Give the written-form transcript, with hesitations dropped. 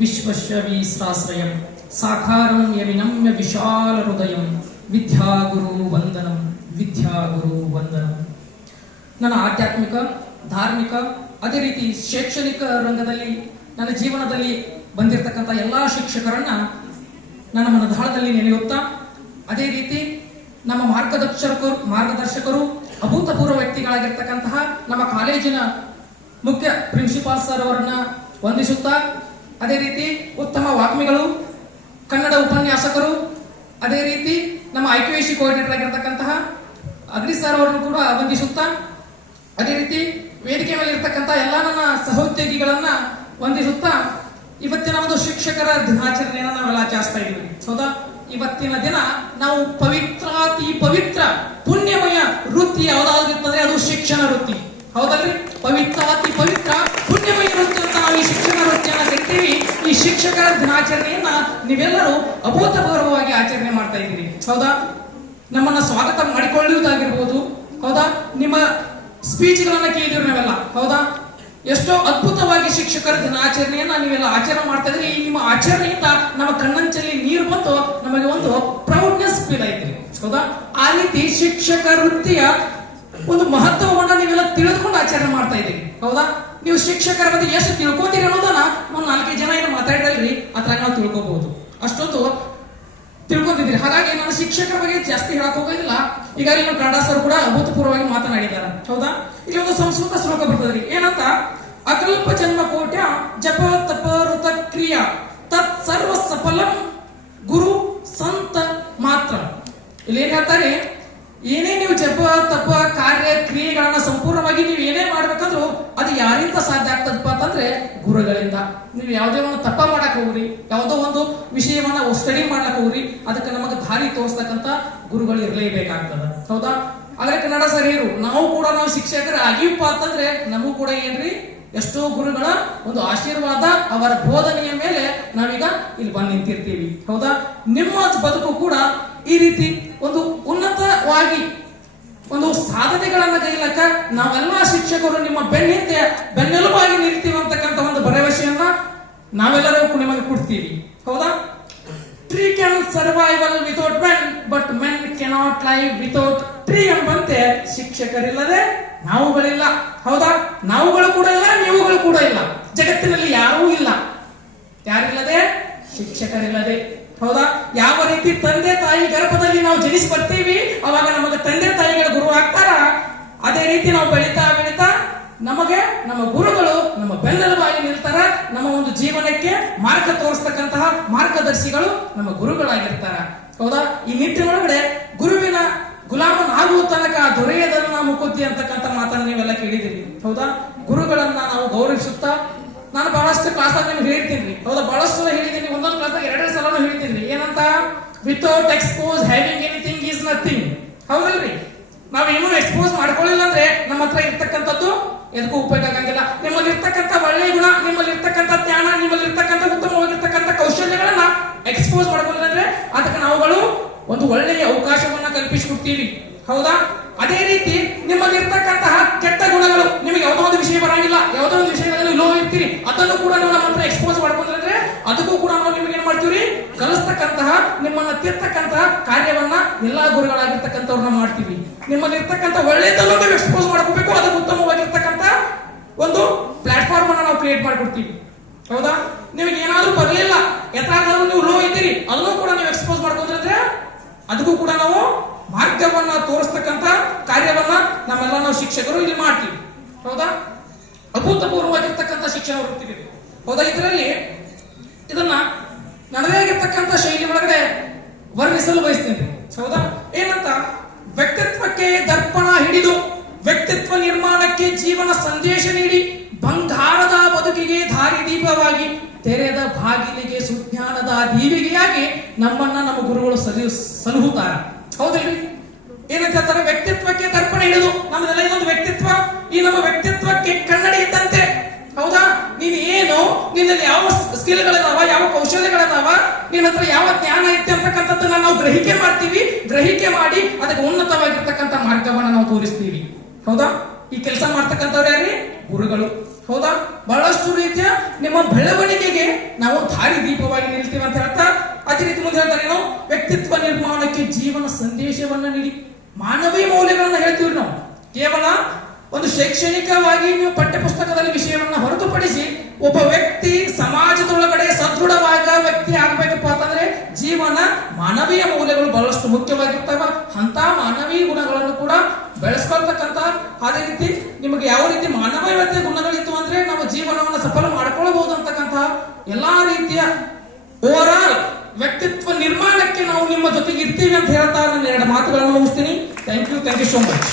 ವಿಶ್ವಸ್ಯ ವೀಸ್ರಾಶ್ರಯಂ ಸಾಕಾರಂ ಯಮಿನಮ್ಯ ವಿಶಾಲ ಹೃದಯಂ ವಿದ್ಯಾಗುರು ವಂದನಂ ವಿದ್ಯಾಗುರು ವಂದನಂ. ನನ್ನ ಆಧ್ಯಾತ್ಮಿಕ, ಧಾರ್ಮಿಕ, ಅದೇ ರೀತಿ ಶೈಕ್ಷಣಿಕ ರಂಗದಲ್ಲಿ ನನ್ನ ಜೀವನದಲ್ಲಿ ಬಂದಿರತಕ್ಕಂಥ ಎಲ್ಲ ಶಿಕ್ಷಕರನ್ನ ನನ್ನ ಮನದಾಳದಲ್ಲಿ ನೆನೆಯುತ್ತಾ, ಅದೇ ರೀತಿ ನಮ್ಮ ಮಾರ್ಗದರ್ಶಕರು ಅಭೂತಪೂರ್ವ ವ್ಯಕ್ತಿಗಳಾಗಿರ್ತಕ್ಕಂತಹ ನಮ್ಮ ಕಾಲೇಜಿನ ಮುಖ್ಯ ಪ್ರಿನ್ಸಿಪಾಲ್ ಸರ್ ಅವರನ್ನ ವಂದಿಸುತ್ತಾ, ಅದೇ ರೀತಿ ಉತ್ತಮ ವಾಗ್ಮಿಗಳು, ಕನ್ನಡ ಉಪನ್ಯಾಸಕರು, ಅದೇ ರೀತಿ ನಮ್ಮ IQAC ಕೋಆರ್ಡಿನೇಟರ್ ಆಗಿರ್ತಕ್ಕಂತಹ ಅಗ್ನಿ ಸರ್ ಅವರನ್ನು ಕೂಡ ವಂದಿಸುತ್ತಾ, ಅದೇ ರೀತಿ ವೇದಿಕೆ ಮೇಲೆ ಇರ್ತಕ್ಕಂಥ ಎಲ್ಲ ನನ್ನ ಸಹೋದ್ಯೋಗಿಗಳನ್ನ ವಂದಿಸುತ್ತಾ, ಇವತ್ತಿನ ಒಂದು ಶಿಕ್ಷಕರ ದಿನಾಚರಣೆಯನ್ನು ನಾವೆಲ್ಲ ಆಚರಿಸ್ತಾ ಇದ್ದೀವಿ. ಹೌದಾ? ಇವತ್ತಿನ ದಿನ ನಾವು ಪವಿತ್ರ ಪುಣ್ಯಮಯ ವೃತ್ತಿ ಯಾವುದಾದ್ರಿರ್ತದೆ ಅದು ಶಿಕ್ಷಣ ವೃತ್ತಿ. ಹೌದಲ್ರಿ? ಪವಿತ್ರ ಪುಣ್ಯಮಯ ವೃತ್ತಿ ಅಂತ ನಾವು ಈ ಶಿಕ್ಷಣ ವೃತ್ತಿಯನ್ನ ಕರಿತೀವಿ. ಈ ಶಿಕ್ಷಕರ ದಿನಾಚರಣೆಯನ್ನ ನೀವೆಲ್ಲರೂ ಅಭೂತಪೂರ್ವವಾಗಿ ಆಚರಣೆ ಮಾಡ್ತಾ ಇದ್ದೀರಿ. ಹೌದಾ? ನಮ್ಮನ್ನ ಸ್ವಾಗತ ಮಾಡಿಕೊಳ್ಳುವುದಾಗಿರ್ಬೋದು. ಹೌದಾ? ನಿಮ್ಮ ಸ್ಪೀಚ್ಗಳನ್ನ ಕೇಳಿದಿರಿ ನಾವೆಲ್ಲ. ಹೌದಾ? ಎಷ್ಟೋ ಅದ್ಭುತವಾಗಿ ಶಿಕ್ಷಕರ ದಿನಾಚರಣೆಯನ್ನ ನೀವೆಲ್ಲ ಆಚರಣೆ ಮಾಡ್ತಾ ಇದ್ರಿ. ಈ ನಿಮ್ಮ ಆಚರಣೆಯಿಂದ ನಮ್ಮ ಕಣ್ಣಂಚಲ್ಲಿ ನೀರು ಬಂದು ನಮಗೆ ಒಂದು ಪ್ರೌಡ್ನೆಸ್ ಫೀಲ್ ಆಯ್ತು. ಹೌದಾ? ಆ ರೀತಿ ಶಿಕ್ಷಕ ವೃತ್ತಿಯ ಒಂದು ಮಹತ್ವವನ್ನ ನೀವೆಲ್ಲ ತಿಳಿದುಕೊಂಡು ಆಚರಣೆ ಮಾಡ್ತಾ ಇದ್ದೀರಿ. ಹೌದಾ? ನೀವು ಶಿಕ್ಷಕರ ಬಗ್ಗೆ ಎಷ್ಟು ತಿಳ್ಕೊತೀರಿ ಅನ್ನೋದನ್ನ ಒಂದು 4-5 ಜನ ಏನು ಮಾತಾಡಿರಲ್ರಿ ಅದ್ರಾಗ ನಾವು ತಿಳ್ಕೊಬಹುದು. ಅಷ್ಟೊಂದು ತಿಳ್ಕೊತಿದ್ರಿ. ಹಾಗಾಗಿ ನಾನು ಶಿಕ್ಷಕರ ಬಗ್ಗೆ ಜಾಸ್ತಿ ಹೇಳಕ್ ಹೋಗೋದಿಲ್ಲ. ಈಗಾಗಲೇ ನಮ್ಮ ಕನ್ನಡ ಸರ್ ಕೂಡ ಅಭೂತಪೂರ್ವವಾಗಿ ಮಾತನಾಡಿದ್ದಾರೆ. ಹೌದಾ? ಇಲ್ಲಿ ಒಂದು ಸಂಸ್ಕೃತ ಶ್ಲೋಕ ಬರ್ತದ್ರಿ. ಏನಂತ? ಅಕಲ್ಪ ಜನ್ಮ ಕೋಟ್ಯ ಜಪ ತಪ ಋತ ಕ್ರಿಯಾ ತತ್ ಸರ್ವ ಸಫಲಂ ಗುರು ಸಂತ ಮಾತ್ರ. ಇಲ್ಲಿ ಏನ್ ಹೇಳ್ತಾರೆ? ಏನೇ ನೀವು ಜಪ ತಪ ಕಾರ್ಯ ಕ್ರಿಯೆಗಳನ್ನ ಸಂಪೂರ್ಣವಾಗಿ ನೀವು ಏನೇ ಮಾಡ್ಬೇಕಂದ್ರೂ ಅದು ಯಾರಿಂದ ಸಾಧ್ಯ ಆಗ್ತದಪ್ಪ ಅಂತಂದ್ರೆ ಗುರುಗಳಿಂದ. ನೀವು ಯಾವುದೇ ಒಂದು ತಪ್ಪ ಮಾಡಕ್ ಹೋಗ್ರಿ, ಯಾವುದೋ ಒಂದು ವಿಷಯವನ್ನ ಸ್ಟಡಿ ಮಾಡ್ಲಕ್ ಹೋಗ್ರಿ, ಅದಕ್ಕೆ ನಮಗೆ ದಾರಿ ತೋರಿಸ್ತಕ್ಕಂತ ಗುರುಗಳು ಇರಲೇಬೇಕಾಗ್ತದ. ಹೌದಾ? ಆದ್ರೆ ಕನ್ನಡ ಸರ್ ಹೇರು ನಾವು ಶಿಕ್ಷಕರ ಆಗಿಪ್ಪ ಅಂತಂದ್ರೆ ನಮಗೂ ಕೂಡ ಏನ್ರಿ ಎಷ್ಟೋ ಗುರುಗಳ ಒಂದು ಆಶೀರ್ವಾದ, ಅವರ ಬೋಧನೆಯ ಮೇಲೆ ನಾವೀಗ ಇಲ್ಲಿ ಬಂದು ನಿಂತಿರ್ತೀವಿ. ಹೌದಾ? ನಿಮ್ಮ ಬದುಕು ಕೂಡ ಈ ರೀತಿ ಒಂದು ಉನ್ನತವಾಗಿ ಒಂದು ಸಾಧನೆಗಳನ್ನ ಕೈಲಕ್ಕ ನಾವೆಲ್ಲ ಶಿಕ್ಷಕರು ನಿಮ್ಮ ಬೆನ್ನೆಲುಬಾಗಿ ನಿಲ್ತೀವಿ ಅಂತಕ್ಕಂಥ ಒಂದು ಭರವಸೆಯನ್ನ ನಾವೆಲ್ಲರೂ ನಿಮಗೆ ಕೊಡ್ತೀವಿ. ಹೌದಾ? Tree can survival without men but men cannot live without tree ಎಂಬಂತೆ ಶಿಕ್ಷಕರಿಲ್ಲದೆ ನಾವುಗಳಿಲ್ಲ. ಹೌದಾ? ನಾವುಗಳು ಕೂಡ ಇಲ್ಲ, ನೀವುಗಳು ಕೂಡ ಇಲ್ಲ. ಜಗತ್ತಿನಲ್ಲಿ ಯಾರೂ ಇಲ್ಲ. ಯಾರಿಲ್ಲದೆ? ಶಿಕ್ಷಕರಿಲ್ಲದೆ. ಹೌದಾ? ಯಾವ ರೀತಿ ತಂದೆ ತಾಯಿ ಗರ್ಭದಲ್ಲಿ ನಾವು ಜನಿಸಿ ಬರ್ತೀವಿ, ಅವಾಗ ನಮಗೆ ತಂದೆ ತಾಯಿಗಳ ಗುರು ಆಗ್ತಾರ. ಅದೇ ರೀತಿ ನಾವು ಬೆಳೀತಾ ನಮಗೆ ನಮ್ಮ ಗುರುಗಳು ನಮ್ಮ ಬೆನ್ನೆಲುಬಾಗಿ ನಿಲ್ತಾರ. ನಮ್ಮ ಒಂದು ಜೀವನಕ್ಕೆ ಮಾರ್ಗ ತೋರಿಸ್ತಕ್ಕಂತಹ ಮಾರ್ಗದರ್ಶಿಗಳು ನಮ್ಮ ಗುರುಗಳಾಗಿರ್ತಾರ. ಹೌದಾ? ಈ ನಿಟ್ಟಿನೊಳಗಡೆ ಗುರುವಿನ ಗುಲಾಮನಾಗುವ ತನಕ ದೊರೆಯದನ್ನ ಮುಕುತಿ ಅಂತಕ್ಕಂಥ ಮಾತನ್ನ ನೀವೆಲ್ಲ ಕೇಳಿದಿರಿ. ಹೌದಾ? ಗುರುಗಳನ್ನ ನಾವು ಗೌರವಿಸುತ್ತಾ, ನಾನು ಬಹಳಷ್ಟು ಕ್ಲಾಸ್ ನಿಮ್ಗೆ ಹೇಳ್ತೀನಿ. ಹೌದಾ? ಬಹಳಷ್ಟು ಹೇಳಿದ್ದೀನಿ. ಒಂದೊಂದು ಕ್ಲಾಸ್ 2 ಸಲ ಹೇಳಿದ್ದೀನಿ. ಏನಂತ? Without expose having anything is nothing. ಹೌದಲ್ರಿ? ನಾವೇನು ಎಕ್ಸ್ಪೋಸ್ ಮಾಡ್ಕೊಳ್ಳಿಲ್ಲ ಅಂದ್ರೆ ನಮ್ಮ ಹತ್ರ ಇರ್ತಕ್ಕಂಥದ್ದು ಎದಕ್ಕೂ ಉಪಯೋಗ ಆಗಂಗಿಲ್ಲ. ನಿಮ್ಮಲ್ಲಿ ಇರ್ತಕ್ಕಂಥ ಒಳ್ಳೆಯ ಗುಣ, ನಿಮ್ಮಲ್ಲಿ ಇರ್ತಕ್ಕಂಥ ಜ್ಞಾನ, ನಿಮ್ಮಲ್ಲಿ ಇರ್ತಕ್ಕಂಥ ಉತ್ತಮವಾಗಿರ್ತಕ್ಕಂಥ ಕೌಶಲ್ಯಗಳನ್ನ ಎಕ್ಸ್ಪೋಸ್ ಮಾಡ್ಕೊಳ್ಳಿಲ್ಲ ಅಂದ್ರೆ ಅದಕ್ಕೆ ನಾವುಗಳು ಒಂದು ಒಳ್ಳೆಯ ಅವಕಾಶವನ್ನ ಕಲ್ಪಿಸಿಕೊಡ್ತೀವಿ. ಹೌದಾ? ಅದೇ ರೀತಿ ನಿಮ್ಮಲ್ಲಿ ಇರ್ತಕ್ಕಂತಹ ಕೆಟ್ಟ ಗುಣಗಳು, ನಿಮಗೆ ಯಾವುದೋ ಒಂದು ವಿಷಯ ಬರಂಗಿಲ್ಲ, ಯಾವುದೋ ಒಂದು ವಿಷಯದಲ್ಲಿ ಲೋ ಇರ್ತೀರಿ, ಅದನ್ನು ಕೂಡ ನೀವು ನಮ್ಮ ಹತ್ರ ಎಕ್ಸ್ಪೋಸ್ ಮಾಡ್ಕೊಂಡ್ರೆ ಅದಕ್ಕೂ ಕೂಡ ನಾವು ನಿಮಗೆ ಏನ್ ಮಾಡ್ತೀವಿ? ಕಲಿಸ್ತಕ್ಕಂತಹ, ನಿಮ್ಮನ್ನ ತಿರ್ತಕ್ಕಂತಹ ಕಾರ್ಯವನ್ನ ಎಲ್ಲಾ ಗುರುಗಳಾಗಿರ್ತಕ್ಕಂಥವ್ರನ್ನ ಮಾಡ್ತೀವಿ. ನಿಮ್ಮಲ್ಲಿ ಇರ್ತಕ್ಕಂಥ ಒಳ್ಳೆಯದನ್ನು ನೀವು ಎಕ್ಸ್ಪೋಸ್ ಮಾಡ್ಕೋಬೇಕು. ಅದಕ್ಕೆ ಉತ್ತಮವಾಗಿರ್ತಕ್ಕಂಥ ಒಂದು ಪ್ಲಾಟ್ಫಾರ್ಮ್ ಅನ್ನ ನಾವು ಕ್ರಿಯೇಟ್ ಮಾಡ್ಕೊಡ್ತೀವಿ. ಹೌದಾ? ನಿಮಗೆ ಏನಾದ್ರೂ ಬರಲಿಲ್ಲ, ಯಥಾರ್ಥರು ನೀವು ಲೋ ಇದ್ದೀರಿ, ಅದನ್ನು ಕೂಡ ನೀವು ಎಕ್ಸ್ಪೋಸ್ ಮಾಡ್ಕೊಂಡ್ರೆ ಅದಕ್ಕೂ ಕೂಡ ನಾವು ಮಾರ್ಗವನ್ನ ತೋರಿಸ್ತಕ್ಕಂಥ ಕಾರ್ಯವನ್ನ ನಾವು ಶಿಕ್ಷಕರು ಇಲ್ಲಿ ಮಾಡ್ತೀವಿ. ಹೌದಾ? ಅಭೂತಪೂರ್ವವಾಗಿರ್ತಕ್ಕಂಥ ಶಿಕ್ಷಣ ವೃತ್ತಿ. ಹೌದಾ? ಇದನ್ನ ನನ್ನದೇ ಆಗಿರ್ತಕ್ಕಂಥ ಶೈಲಿ ಒಳಗಡೆ ವರ್ಣಿಸಲು ಬಯಸ್ತೀನಿ. ಹೌದಾ? ಏನಂತ? ವ್ಯಕ್ತಿತ್ವಕ್ಕೆ ದರ್ಪಣ ಹಿಡಿದು ವ್ಯಕ್ತಿತ್ವ ನಿರ್ಮಾಣಕ್ಕೆ ಜೀವನ ಸಂದೇಶ ನೀಡಿ ಬಂಗಾರದ ಬದುಕಿಗೆ ದಾರಿದೀಪವಾಗಿ ತೆರೆದ ಬಾಗಿಲಿಗೆ ಸುಜ್ಞಾನದ ದೀವಿಗೆಯಾಗಿ ನಮ್ಮನ್ನ ನಮ್ಮ ಗುರುಗಳು ಸಲಹುತ್ತಾರೆ. ಹೌದಲ್ರಿ? ಏನಂತ ಹೇಳ್ತಾರೆ? ವ್ಯಕ್ತಿತ್ವಕ್ಕೆ ದರ್ಪಣ ಹಿಡಿದು, ನಮ್ಮದೆಲ್ಲ ಇದೊಂದು ವ್ಯಕ್ತಿತ್ವ. ಈ ನಮ್ಮ ವ್ಯಕ್ತಿತ್ವಕ್ಕೆ ಕನ್ನಡಿ ಇದ್ದಂತೆ. ಹೌದಾ? ನೀನು ಏನು, ನಿನ್ನಲ್ಲಿ ಯಾವ ಸ್ಕಿಲ್ಗಳಿದಾವ, ಯಾವ ಕೌಶಲ್ಯಗಳಿದಾವ, ನಿನ್ನ ಹತ್ರ ಯಾವ ಜ್ಞಾನ ಐತೆ ಅಂತಕ್ಕಂಥದ್ದನ್ನ ನಾವು ಗ್ರಹಿಕೆ ಮಾಡ್ತೀವಿ. ಗ್ರಹಿಕೆ ಮಾಡಿ ಅದಕ್ಕೆ ಉನ್ನತವಾಗಿರ್ತಕ್ಕಂಥ ಮಾರ್ಗವನ್ನ ನಾವು ತೋರಿಸ್ತೀವಿ. ಹೌದಾ? ಈ ಕೆಲಸ ಮಾಡ್ತಕ್ಕಂಥವ್ರು ಯಾರಿ? ಗುರುಗಳು. ಹೌದಾ? ಬಹಳಷ್ಟು ರೀತಿಯ ನಿಮ್ಮ ಬೆಳವಣಿಗೆಗೆ ನಾವು ದಾರಿ ದೀಪವಾಗಿ ನಿಲ್ತೀವಿ ಅಂತ ಹೇಳ್ತಾ ಅದೇ ರೀತಿ ಮುಂದೆ ಹೇಳ್ತಾರೆ ನಾವು ವ್ಯಕ್ತಿತ್ವ ನಿರ್ಮಾಣಕ್ಕೆ ಜೀವನ ಸಂದೇಶವನ್ನ ನೀಡಿ ಮಾನವೀಯ ಮೌಲ್ಯಗಳನ್ನ ಹೇಳ್ತೀವಿ ನಾವು. ಕೇವಲ ಒಂದು ಶೈಕ್ಷಣಿಕವಾಗಿ ನೀವು ಪಠ್ಯ ಪುಸ್ತಕದಲ್ಲಿ ವಿಷಯವನ್ನ ಹೊರತುಪಡಿಸಿ ಒಬ್ಬ ವ್ಯಕ್ತಿ ಸಮಾಜದೊಳಗಡೆ ಸದೃಢವಾದ ವ್ಯಕ್ತಿ ಆಗ್ಬೇಕಪ್ಪ ಅಂತಂದ್ರೆ ಜೀವನ ಮಾನವೀಯ ಮೌಲ್ಯಗಳು ಬಹಳಷ್ಟು ಮುಖ್ಯವಾಗಿರ್ತಾವ. ಅಂತ ಮಾನವೀಯ ಗುಣಗಳನ್ನು ಕೂಡ ಬೆಳೆಸ್ಕೊಳ್ತಕ್ಕಂತ ಅದೇ ರೀತಿ ನಿಮಗೆ ಯಾವ ರೀತಿ ಮಾನವೀಯತೆ ಗುಣಗಳಿತ್ತು ಅಂದ್ರೆ ನಾವು ಜೀವನವನ್ನು ಸಫಲ ಮಾಡ್ಕೊಳ್ಬಹುದು ಅಂತಕ್ಕಂತ ಎಲ್ಲಾ ರೀತಿಯ ಓವರ್ ಆಲ್ ವ್ಯಕ್ತಿತ್ವ ನಿರ್ಮಾಣಕ್ಕೆ ನಾವು ನಿಮ್ಮ ಜೊತೆಗೆ ಇರ್ತೀವಿ ಅಂತ ಹೇಳ್ತಾ ನಾನು ಎರಡು ಮಾತುಗಳನ್ನು ಮುಗಿಸ್ತೀನಿ. Thank you so much.